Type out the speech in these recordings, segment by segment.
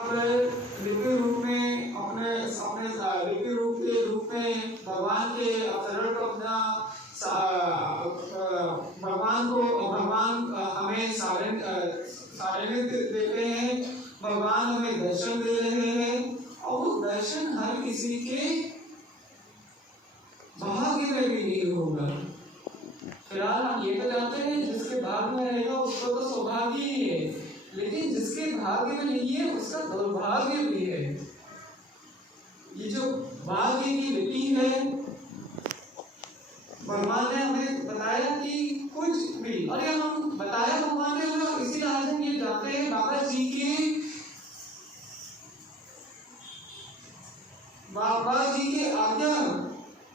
लिपि रूप में अपने अपने लिपि रूप में भगवान के अवतरण को अपना भगवान हमें सारण्य देते हैं, भगवान हमें दर्शन दे रहे हैं और वो दर्शन हर किसी के भाग्य में भी नहीं होगा। फिलहाल हम ये तो जानते हैं जिसके भाग्य में रहेगा उसको तो सौभाग्य ही है, लेकिन जिसके भाग्य में नहीं है उसका दुर्भाग्य भी है। ये जो भाग्य की लिपि है, भगवान ने हमें बताया कि कुछ भी, और ये हम बताया भगवान ने हमें, इसीलिए आज हम ये जानते हैं बाबा जी के आज्ञा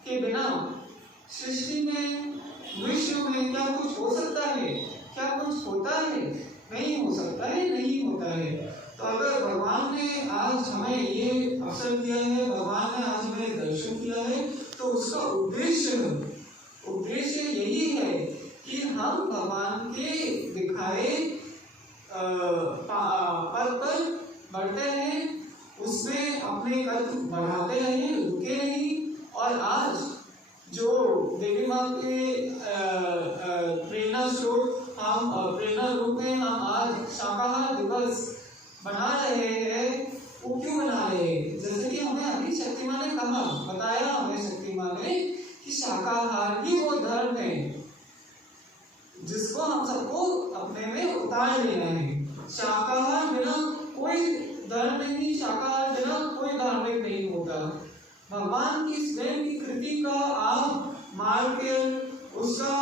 के बिना सृष्टि में, विश्व में क्या कुछ हो सकता है? क्या कुछ होता है? नहीं हो सकता है, नहीं होता है। तो अगर भगवान ने आज हमें ये अवसर दिया है, भगवान ने आज हमें दर्शन किया है, तो उसका उद्देश्य यही है कि हम भगवान के दिखाए पद पर बढ़ते हैं, उसमें अपने कद बढ़ाते रहें, रुके नहीं। और आज जो देवी माँ के प्रेरणा स्रोत, हम प्रेरणा रूप में हम आज शाकाहार दिवस बना रहे हैं, वो क्यों बना रहे हैं? जैसे कि हमें अभी शक्ति माँ ने कहा, बताया हमें शक्ति माँ ने कि शाकाहार ही वो धर्म है जिसको हम सबको अपने में उतार लेना है। शाकाहार बिना कोई धर्म नहीं, शाकाहार बिना कोई धार्मिक नहीं होता। भगवान की स्वयं की कृति का आप मार के उसका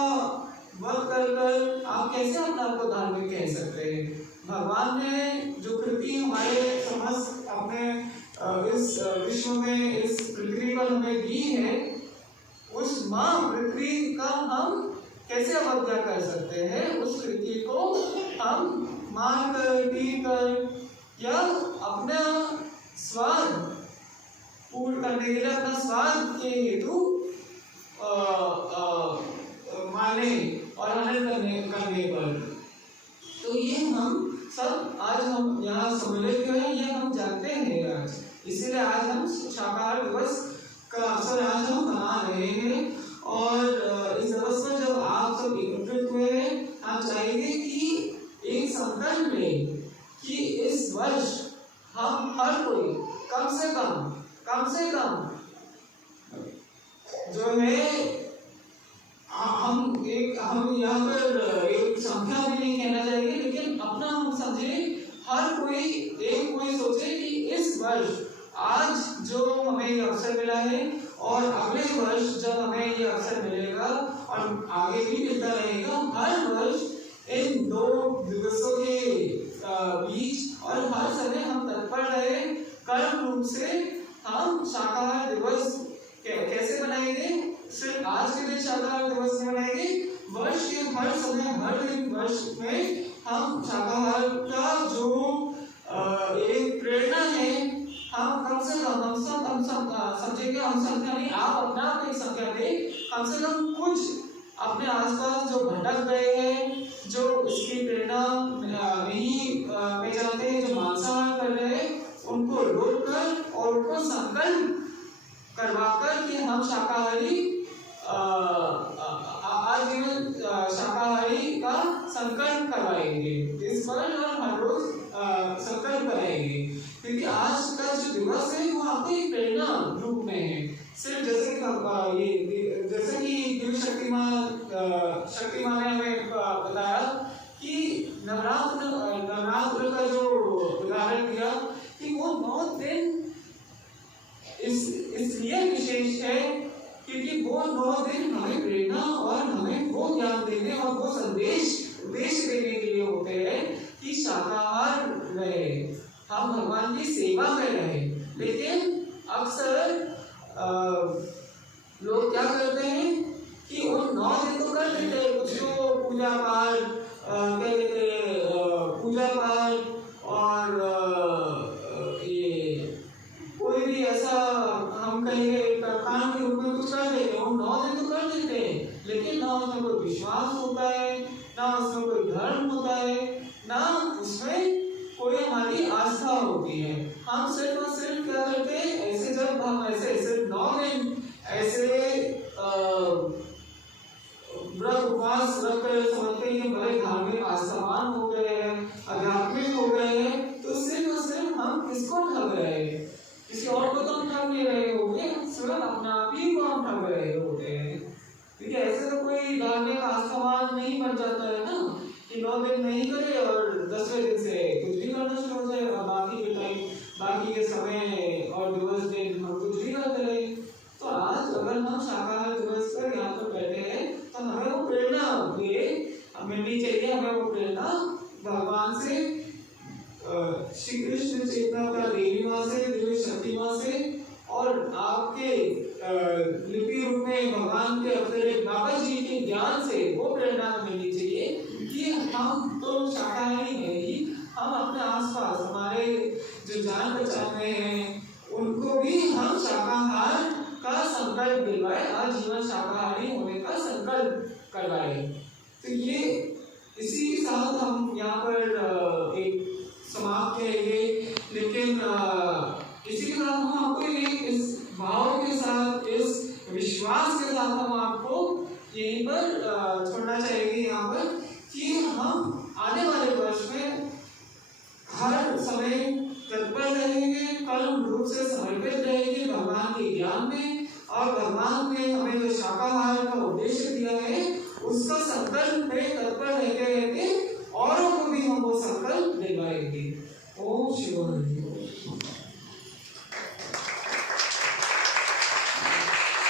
वध कर आप कैसे अपने आप को धार्मिक कह सकते हैं? भगवान ने जो कृति हमारे समस्त अपने इस विश्व में, इस पृथ्वी पर हमें दी है, उस माँ पृथ्वी का हम कैसे अवज्ञा कर सकते हैं? उस कृति को हम मार कर, पीट कर या अपना स्वाद पूर्ण करने के लिए, अपना स्वाद के हेतु माने और आनंद करने पर, तो ये हम सब आज हम यहाँ सम्मिलित हैं, ये हम जानते हैं आज। इसीलिए आज हम शाकाहार दिवस का अवसर आज हम मना रहे हैं। और इस दिवस पर जब आप सब एकत्रित हुए हैं, हम चाहेंगे कि एक संकल्प लें कि इस वर्ष हम हर कोई कम से कम जो है, हम यहाँ पर एक संख्या भी नहीं कहना चाहिए, लेकिन अपना हम समझे, हर कोई एक कोई सोचे कि इस वर्ष आज जो हमें ये अवसर मिला है और अगले वर्ष जब हमें ये अवसर मिलेगा और आगे भी मिलता रहेगा, हर वर्ष इन दो दिवसों के बीच और हर समय हम तत्पर रहे, कर्म रूप से हम शाकाहार दिवस कैसे बनाएंगे? सिर्फ आज के दिन शाकाहार दिवस नहीं बनाएंगे, वर्ष के हर समय, हर दिन, वर्ष में हम शाकाहार का जो एक प्रेरणा है, हम कम से कम हम समझेंगे, हम संख्या नहीं, आप अपना एक संख्या दें, कम से कम कुछ अपने आसपास जो भटक गए हैं, जो इसकी प्रेरणा नहीं में जाते हैं, जो मांसाहार कर रहे हैं, उनको रोक कर और उनको संकल्प करवाकर कि हम शाकाहारी आजीवन शाकाहारी का संकल्प करवाएंगे इस पर, और हर रोज संकल्प कराएंगे। क्योंकि आज का जो दिवस है वो आपकी प्रेरणा रूप में है। सिर्फ जैसे कि दिव्य शक्ति माँ ने हमें बताया कि नवरात्र का जो उदाहरण दिया कि वो 9 दिन इसलिए विशेष है क्योंकि वो 9 दिन हमें प्रेरणा और हमें वो ज्ञान देने और वो संदेश देने के लिए होते हैं कि शाकाहार रहे, हम भगवान की सेवा में रहे। लेकिन अक्सर लोग क्या करते हैं कि उन 9 दिन तो कर लेते हैं, कुछ तो पूजा पाठ और ये कोई भी ऐसा हम कहेंगे काम के रूप में कुछ कर लेते हैं, 9 दिन तो कर लेते हैं, लेकिन ना उसमें कोई विश्वास होता है, ना उसमें कोई धर्म होता है, ना उसमें कोई हमारी आस्था होती है। हम सिर्फ और सिर्फ क्या करते हैं, ऐसे जब हम ऐसे सिर्फ 9 दिन ऐसे व्रत उपवास रख कर समझते हैं कि बड़े धार्मिक आस्थावान हो गए हैं, आध्यात्मिक हो गए हैं, तो सिर्फ और सिर्फ हम किसको ठग रहे हैं? किसी और को तो हम ठग नहीं रहे होंगे, स्वयं अपने आप ही को हम ठग रहे होते हैं। ठीक है, ऐसे तो कोई धार्मिक आस्थावान नहीं बन जाता है ना कि 9 दिन नहीं करे और 10वें दिन से कुछ भी करना शुरू हो जाए और बाकी के टाइम, बाकी के समय और दिवस दिन हम कुछ भी करते रहे। तो आज अगर हम शाकाहार दिवस पर यहाँ पर बैठे हैं तो हमें वो प्रेरणा मिलनी चाहिए, हमें वो प्रेरणा भगवान से, श्री कृष्ण चेतना का देवी माँ से, दिव्य शक्ति माँ से, और आपके लिपि रूप में भगवान के अवतारे बाबा जी के ज्ञान से वो प्रेरणा मिलनी चाहिए कि हम तो शाकाहारी हैं ही, हम अपने आसपास हमारे जो जान पहचान में हैं उनको भी हम शाकाहार का संकल्प दिलवाए, आजीवन शाकाहारी होने का संकल्प करवाए। तो ये इसी के साथ हम यहाँ